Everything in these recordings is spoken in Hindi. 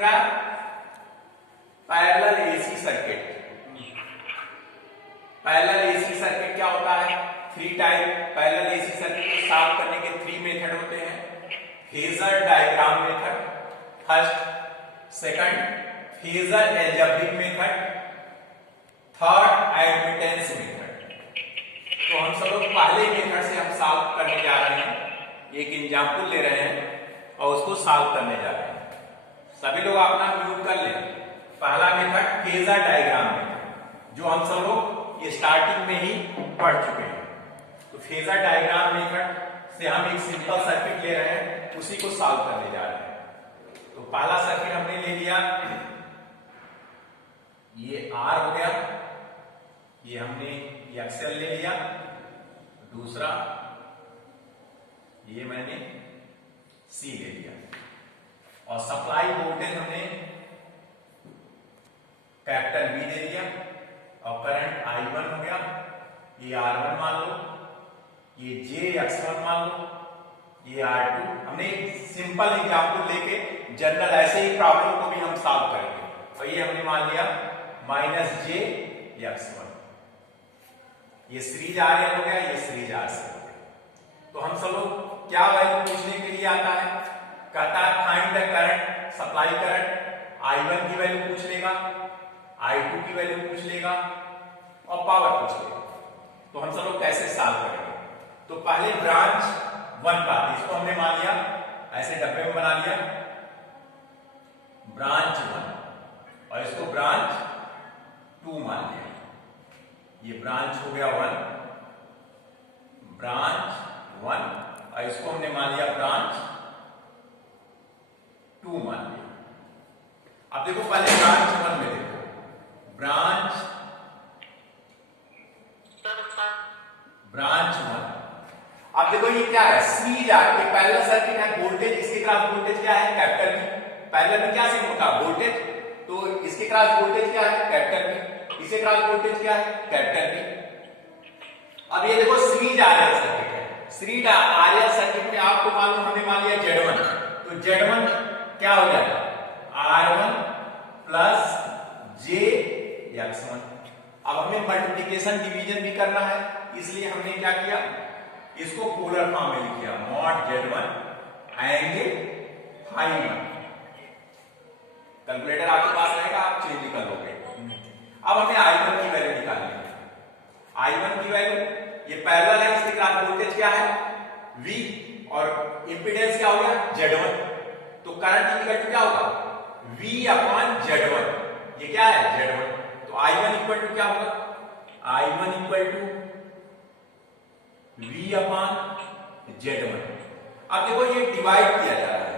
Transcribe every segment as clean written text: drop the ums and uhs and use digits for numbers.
दिख रहा है? Parallel AC circuit. Parallel AC circuit क्या होता है? 3 टाइप पैरेलल एसी सर्किट को सॉल्व करने के 3 मेथड होते हैं। Phasor diagram method first, second phasor algebraic method, third admittance method. तो हम सब लोग पहले मेथड से हम सॉल्व करने जा रहे हैं, एक एग्जांपल ले रहे हैं और उसको सॉल्व करने जा रहे हैं। सभी लोग अपना म्यूट कर लें। पहला मेथड फेजर डायग्राम मेथड, जो हम सब लोग स्टार्टिंग में ही पढ़ चुके हैं। तो फेजर डायग्राम मेथड से हम एक सिंपल सर्किट ले रहे हैं, उसी को सॉल्व करने जा रहे हैं। तो पहला सर्किट हमने ले लिया, ये R हो गया, ये हमने एक्सएल ले लिया। दूसरा ये मैंने C ले लिया और सप्लाई वोल्टेज हमने कैपिटल V दे दिया और करंट I1 हो गया। ये R1 मान लो, ये JX1 मान लो, ये R2। हमने सिंपल एग्जांपल लेके जनरल ऐसे ही प्रॉब्लम को भी हम सॉल्व करेंगे। तो ये हमने मान लिया -JX1, ये सीरीज RL हो गया, ये सीरीज RC हो गया। तो हम सब लोग क्या वैल्यू पूछने के लिए आता है? कहता है find the current, supply current. I1 की वैल्यू पूछ लेगा, I2 की वैल्यू पूछ लेगा और पावर पूछ लेगा। तो हम सब लोग कैसे सॉल्व करेंगे? तो पहले ब्रांच 1 का, इसको हमने मान लिया, ऐसे डब्बे में बना लिया ब्रांच 1 और इसको ब्रांच 2 मान लिया। ये ब्रांच हो गया 1, ब्रांच 1 और इसको हमने मान लिया ब्रांच 2 मान लिया। अब देखो पहले ब्रांच 1 में देखो, ब्रांच 1। अब देखो ये क्या है? सीरीज आर, ये पैरेलल सर्किट है। वोल्टेज, इसके क्रॉस वोल्टेज क्या है? Capital V। पैरेलल में क्या से होता है? वोल्टेज। तो इसके क्रॉस वोल्टेज क्या है? Capital V। इसके क्रॉस वोल्टेज क्या है? Capital V। अब ये देखो सीरीज आरएल सर्किट है। सीरीज आरएल सर्किट में आपको मालूम, हमने मान लिया Z1। तो Z1 क्या हो जाएगा? R1 plus JX1। अब हमें मल्टीप्लिकेशन डिवीजन भी करना है, इसलिए हमने क्या किया? इसको पोलर फॉर्म में लिख दिया, मॉड Z1 एंगल ∅1। कैलकुलेटर आपके पास रहेगा, आप चेंज कर लोगे। अब हमें I1 की वैल्यू निकालनी है। I1 की वैल्यू, ये पैरेलल है, इसके क्रॉस वोल्टेज क्या है? V और इंपीडेंस क्या हो गया? Z1। तो करंट इक्वल टू क्या होगा? V upon Z1। ये क्या है? Z1। तो I1 इक्वल टू क्या होगा? I1 equal to V upon Z1। अब देखो ये डिवाइड किया जा रहा है,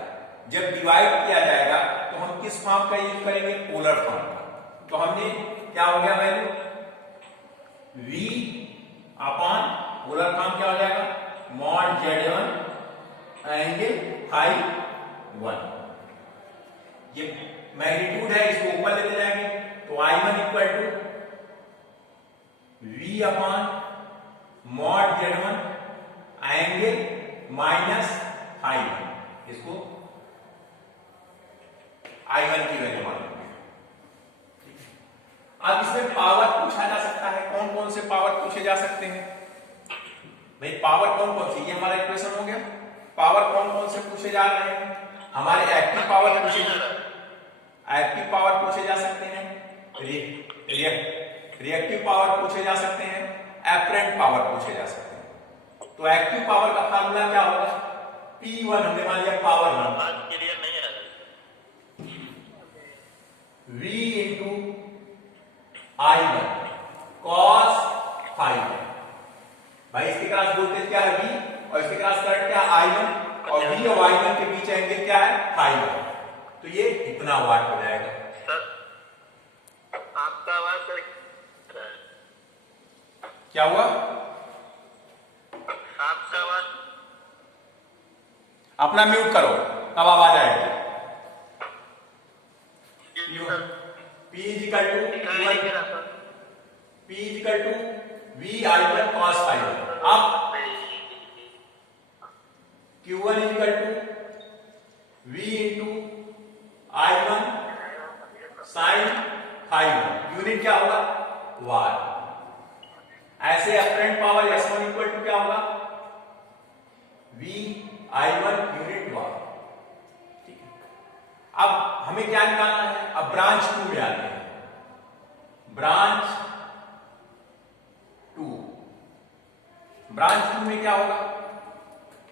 जब डिवाइड किया जाएगा तो हम किस फॉर्म का यूज करेंगे? पोलर फॉर्म का। तो हमने क्या हो गया value? V upon polar form क्या हो जाएगा? Mod Z1 angle ∅1। ये मैग्नीट्यूड है, इसको ऊपर लेके जाएंगे तो I1 equal to V upon mod Z1 angle -∅1। इसको I1 की वैल्यू मालूम है। अब इसमें पावर पूछा जा सकता है। कौन कौन से पावर पूछे जा सकते हैं भाई? पावर कौन कौन सी? ये हमारा इक्वेशन हो गया। पावर कौन कौन से पूछे जा रहे हैं? हमारे एक्टिव पावर पूछे जा सकते हैं, रिएक्टिव पावर पूछे जा सकते हैं, एपरेंट पावर पूछे जा सकते हैं। तो एक्टिव पावर का फार्मूला क्या होगा? P1 हमने मान लिया पावर 1, क्लियर नहीं है, V इंटू I1 cos ∅1। भाई इसके क्रॉस वोल्टेज क्या है? V और इसके क्रॉस करंट क्या है? I1 और V और I1 के बीच एंगल क्या है? ∅1। तो ये इतना वाट हो जाएगा। सर आपका आवाज क्या हुआ? आपका आवाज अपना म्यूट करो, तब आवाज आएगी। P equal to V I1 cos ∅1। अब Q1 equal to V into I1 five. Unit क्या होगा? वाट। ऐसे apparent power S1 equal to क्या होगा? VI1 unit watt. ठीक है, अब हमें क्या निकालना है? अब ब्रांच 2 में आते हैं। ब्रांच 2 में क्या होगा?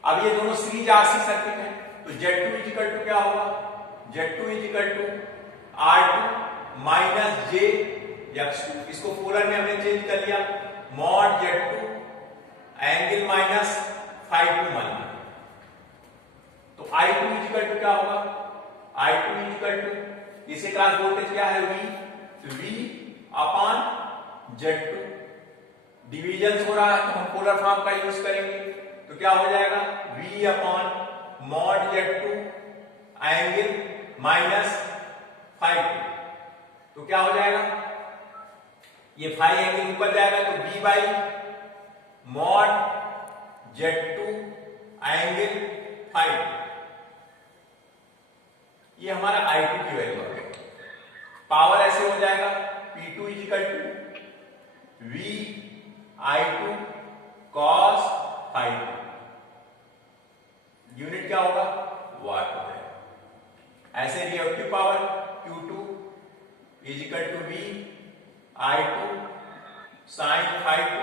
अब ये दोनों सीरीज आरसी सर्किट है, तो Z2 इक्वल टू क्या होगा? Z2 इक्वल टू R2 माइनस JX2। इसको पोलर में हमने चेंज कर लिया, mod Z2 angle minus Phi2 मान लिया। तो I2 इक्वल टू क्या होगा? I2 इक्वल टू इसे क्रॉस वोल्टेज क्या है? V, तो V अपॉन Z2। डिविजन हो रहा है तो हम पोलर फॉर्म का यूज करेंगे, तो क्या हो जाएगा? V upon mod Z2 angle minus Phi2। तो क्या हो जाएगा? ये फाई एंगल ऊपर जाएगा तो V by mod Z2 angle Phi2। ये हमारा I2 की वैल्यू है। पावर ऐसे हो जाएगा P2 equal to VI2 cos Phi2। Unit क्या होगा? वाट हो जाएगा। ऐसे reactive power Q2 equal to VI2 sin Phi2।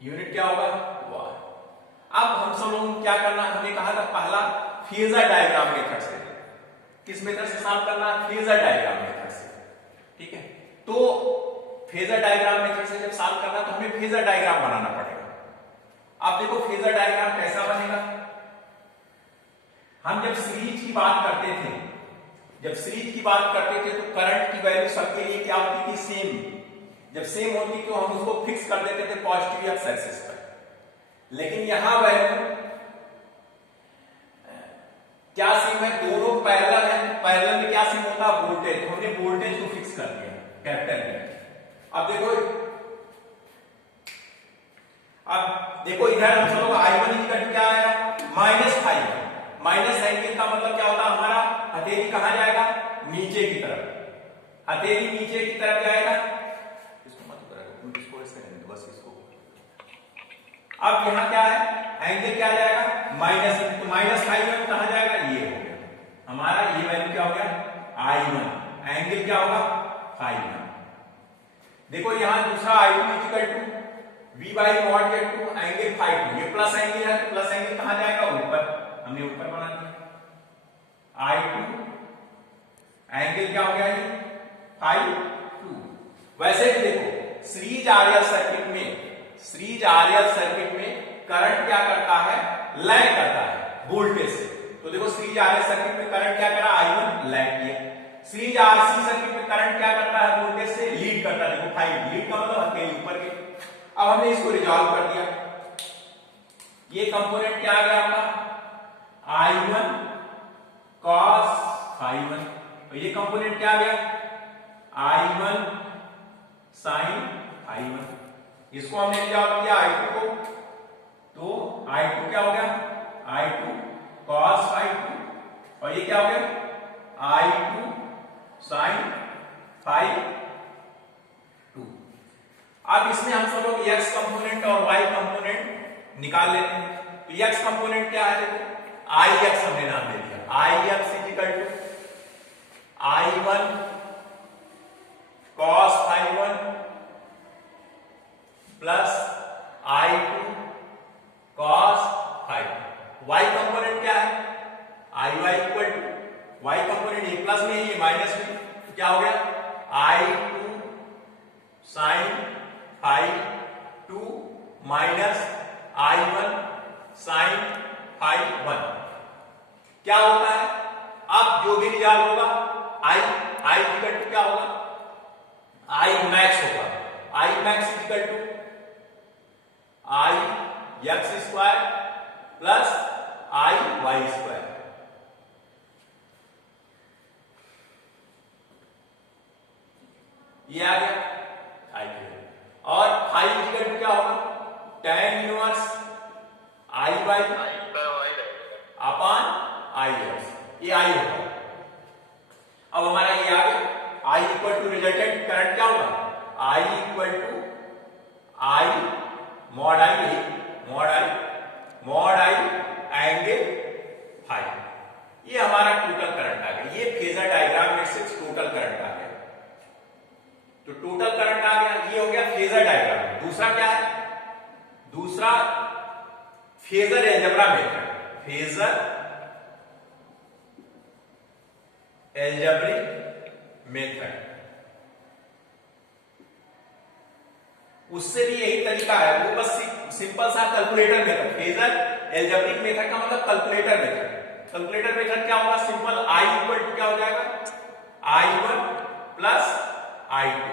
Unit क्या होगा? वाट। अब हम सब लोगों को क्या करना है? हमने कहा था पहला फेजर डायग्राम मेथड से। किस मेथड से सॉल्व करना है? फेजर डायग्राम मेथड से। ठीक है, तो फेजर डायग्राम मेथड से जब सॉल्व करना तो हमें फेजर डायग्राम बनाना पड़ेगा। आप देखो फेजर डायग्राम कैसा बनेगा? हम जब सीरीज की बात करते थे, तो करंट की वैल्यू सबके लिए क्या होती थी? सेम। जब सेम होती तो हम उसको फिक्स कर देते थे पॉजिटिव एक्स एक्सिस पर। लेकिन यहां वैल्यू क्या सेम है? दोनों पैरेलल है। पैरेलल में क्या सेम होता है? वोल्टेज। तो हमने वोल्टेज को फिक्स कर दिया कैपिटल में। अब देखो इधर हम लोग I1 इक्वल क्या आएगा? Minus five. माइनस एंगल का मतलब क्या होता है? हमारा हथेली कहां जाएगा? नीचे की तरफ। हथेली नीचे की तरफ जाएगा। इसको मत करो, इसको ऐसे रहने दो, बस इसको। अब यहां क्या है? एंगल क्या जाएगा? माइनस। तो माइनस फाइव कहां जाएगा? ये हो गया हमारा, ये वैल्यू क्या हो गया? I1। एंगल क्या होगा? फाइव। देखो यहां दूसरा I2 equal to V by mod Z2 angle Phi2। ये प्लस एंगल है, तो प्लस एंगल कहां जाएगा? ऊपर। हमने ऊपर बना दिया। I2 एंगल क्या हो गया? ये Phi2। वैसे भी देखो सीरीज आरएल सर्किट में करंट क्या करता है? लैग करता है वोल्टेज से। तो देखो सीरीज आरएल सर्किट में करंट क्या करा? I1 लैग किया। सीरीज आरसी सर्किट में करंट क्या करता है? वोल्टेज से लीड करता है। देखो फाइव लीड का मतलब हथेली ऊपर के। अब हमने इसको रिजॉल्व कर दिया। ये कंपोनेंट क्या आ गया आपका? I1 cos Phi1। तो ये कंपोनेंट क्या आ गया? I1 sin Phi1। इसको हमने रिजॉल्व किया I2 को, तो I2 क्या हो गया? I2 cos Phi2। और ये क्या हो गया? I2 sin Phi2। अब इसमें हम सब लोग x कंपोनेंट और y कंपोनेंट निकाल लेते हैं। तो x कंपोनेंट क्या है? देखो Ix हमने नाम दे दिया। Ix equal to I1 cos Phi1 plus I2 cos Phi2। y component क्या है? Iy equal to, y component ये प्लस में है, ये माइनस में, तो क्या हो गया? I2 sin Phi2 minus I1 sin Phi1। क्या होता है? अब जो भी रिजल्ट होगा I इक्वल टू क्या होगा? I मैक्स होगा। I max equal to I x square plus I y square. ये आ गया I क्यूब। और फाई इक्वल टू क्या होगा? tan inverse I by upon I x। ये I होगा। अब हमारा ये आ गया I equal to resultant current क्या होगा, I equal to I mod I angle phi. ये हमारा टोटल करंट आ गया। ये फेजर डायग्राम में से टोटल करंट आ गया। तो टोटल करंट आ गया, ये हो गया फेजर डायग्राम। दूसरा क्या है, दूसरा phasor algebra method, phasor algebraic method. उससे भी यही तरीका है, वो बस सिंपल सा calculator method. Phasor algebraic method का मतलब कैलकुलेटर मेथड। कैलकुलेटर मेथड क्या होगा, सिंपल I इक्वल टू क्या हो जाएगा, I1 प्लस I2।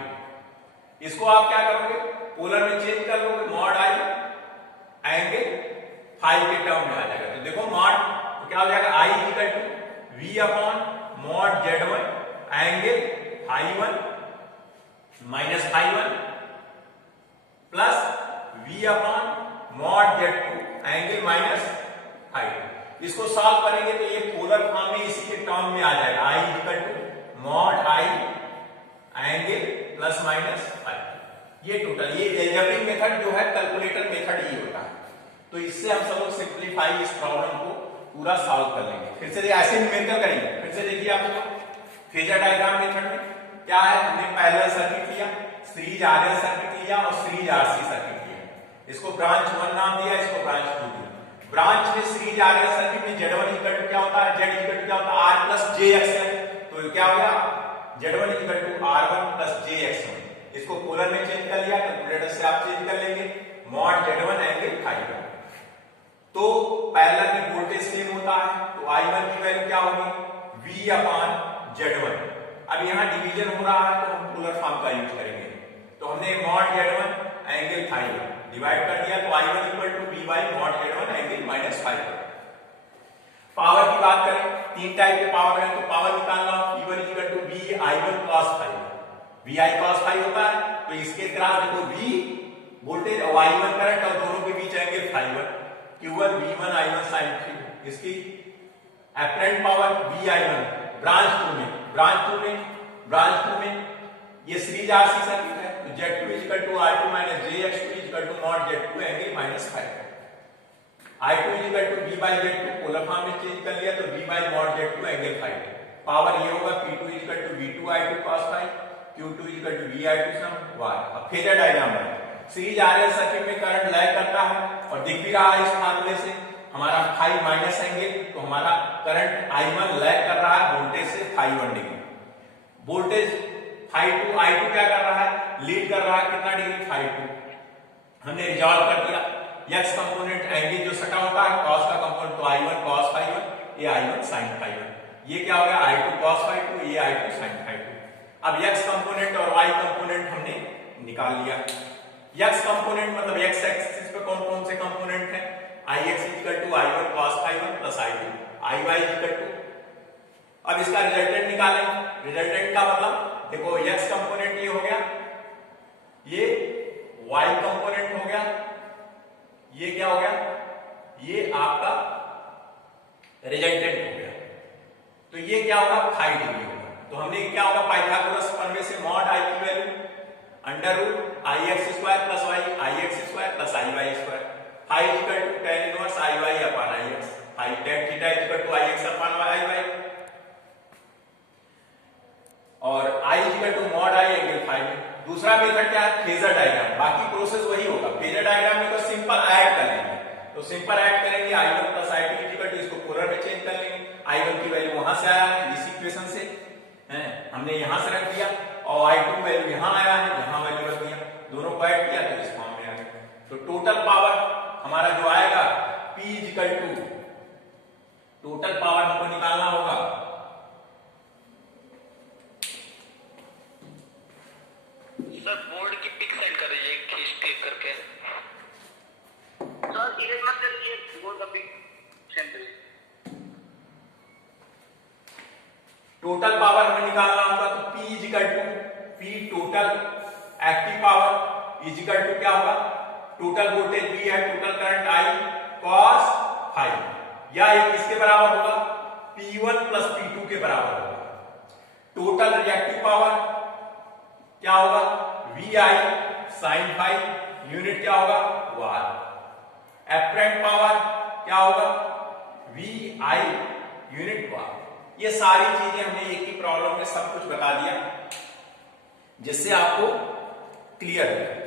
इसको आप क्या करोगे, पोलर में चेंज कर लोगे, मॉड I एंगल फाई के टर्म में आ जाएगा। तो देखो मॉड तो क्या हो जाएगा, I equal to V upon mod Z1 angle phi one minus phi one plus V upon mod Z2 angle minus phi two. इसको सॉल्व करेंगे तो ये पोलर फॉर्म में इसी के टर्म में आ जाएगा, I equal to mod I angle plus minus phi. ये टोटल, ये एल्जेब्रिक मेथड जो है कैलकुलेटर मेथड ही होता है। तो इससे हम सब लोग सिंप्लीफाई इस प्रॉब्लम को पूरा सॉल्व कर लेंगे। फिर से ऐसे न्यूमेरिकल करेंगे। फिर से देखिए आप लोग, फेजर डायग्राम मेथड में क्या है, हमने पैरेलल सर्किट लिया, सीरीज आरएल सर्किट लिया और सीरीज आरसी सर्किट लिया। इसको ब्रांच 1 नाम दिया, इसको ब्रांच 2 दिया। ब्रांच में सीरीज आरएल सर्किट में Z1 इक्वल टू क्या होता है, Z इक्वल टू क्या होता है, R प्लस JX1। तो क्या हो गया, Z1 equal to R1 plus JX1। इसको पोलर में चेंज कर लिया, कैलकुलेटर से आप चेंज कर लेंगे, मॉड Z1 एंगल फाई1। तो पैरेलल में वोल्टेज सेम होता है, तो I1 की वैल्यू क्या होगी, V अपॉन Z1। अब यहां डिवीजन हो रहा है तो हम पोलर फॉर्म का यूज करेंगे। तो हमने मॉड Z1 एंगल फाई1 डिवाइड कर दिया, तो I1 equal to V by mod Z1 angle minus phi one. Power की बात करें, तीन टाइप के पावर है, तो पावर निकालना हो, P1 equal to V I1 cos phi, VI cos phi होता है। तो इसके ग्राफ देखो, V वोल्टेज और I1 करंट और दोनों के बीच angle phi one, Q1 V1 I1 sin थीटा। इसकी एपरेंट पावर VI1 ब्रांच 2 में ये सीरीज आरसी सर्किट है, तो Z2 इक्वल टू R2 माइनस JX2 equal to mod Z2 angle minus phi. I2 equal to V by Z2, polar form में चेंज कर लिया तो V by mod Z2 angle phi. Power ये होगा P2 equal to V2 I2 cos phi, Q2 equal to V I2 some Y। अब फेजर डायग्राम है, सीरीज आरएल सर्किट में करंट लैग करता है और दिख भी रहा है इस फार्मूले से, हमारा फाई माइनस एंगल, तो हमारा करंट I1 लैग कर रहा है वोल्टेज से फाई 1 डिग्री। वोल्टेज फाई2 I2 क्या कर रहा है, लीड कर रहा है कितना डिग्री, फाई2। हमने रिजॉल्व कर दिया, x कंपोनेंट एंगल जो सटा होता है cos का कंपोनेंट, तो I1 cos फाई1, ये I1 sin फाई1। ये क्या हो गया, I2 cos फाई2, ये I2 sin फाई2। अब x कंपोनेंट और y कंपोनेंट हमने निकाल लिया। x कंपोनेंट मतलब x एक्सिस पे कौन कौन से कंपोनेंट हैं, Ix equal to I1 cos phi one plus I2, Iy equal to, अब इसका रिजल्टेंट निकालें। रिजल्टेंट का मतलब देखो, x कंपोनेंट ये हो गया, ये y कंपोनेंट हो गया, ये क्या हो गया, ये आपका रिजल्टेंट हो गया। तो ये क्या होगा, फाई डिग्री होगा। तो हमने क्या होगा, पाइथागोरस प्रमेय से मॉड I की value under root Ix square plus y, Ix square plus Iy square, phi equal to tan inverse Iy upon Ix, phi tan theta equal to Ix upon Iy, और I equal to mod I angle phi. दूसरा मेथड क्या है, फेजर डायग्राम। बाकी प्रोसेस वही होगा, फेजर डायग्राम में तो सिंपल ऐड कर लेंगे। तो सिंपल ऐड करेंगे, I1 plus I2 equal to, इसको पोलर में चेंज कर लेंगे। I1 की वैल्यू वहां से आया है इस इक्वेशन से, हमने यहां से रख दिया, और I2 वैल्यू यहां आया है, यहां वैल्यू रख दिया, दोनों को ऐड किया तो इस फॉर्म में आ गया। तो टोटल पावर हमारा जो आएगा, P equal to, total power हमको निकालना होगा, सर बोर्ड की पिक सेंड कर दीजिए खींच क्लिक करके। सर धीरे मत करिए, बोर्ड का पिक सेंड करिए। टोटल पावर हमें निकालना होगा, तो P equal to, P total active power equal to क्या होगा, टोटल वोल्टेज V है, total current I cos phi, या ये किसके बराबर होगा, P1 प्लस P2 के बराबर होगा। टोटल रिएक्टिव पावर क्या होगा, VI sin फाई, यूनिट क्या होगा, वार। एपरेंट पावर क्या होगा, VI यूनिट वार। ये सारी चीजें हमने एक ही प्रॉब्लम में सब कुछ बता दिया, जिससे आपको क्लियर है।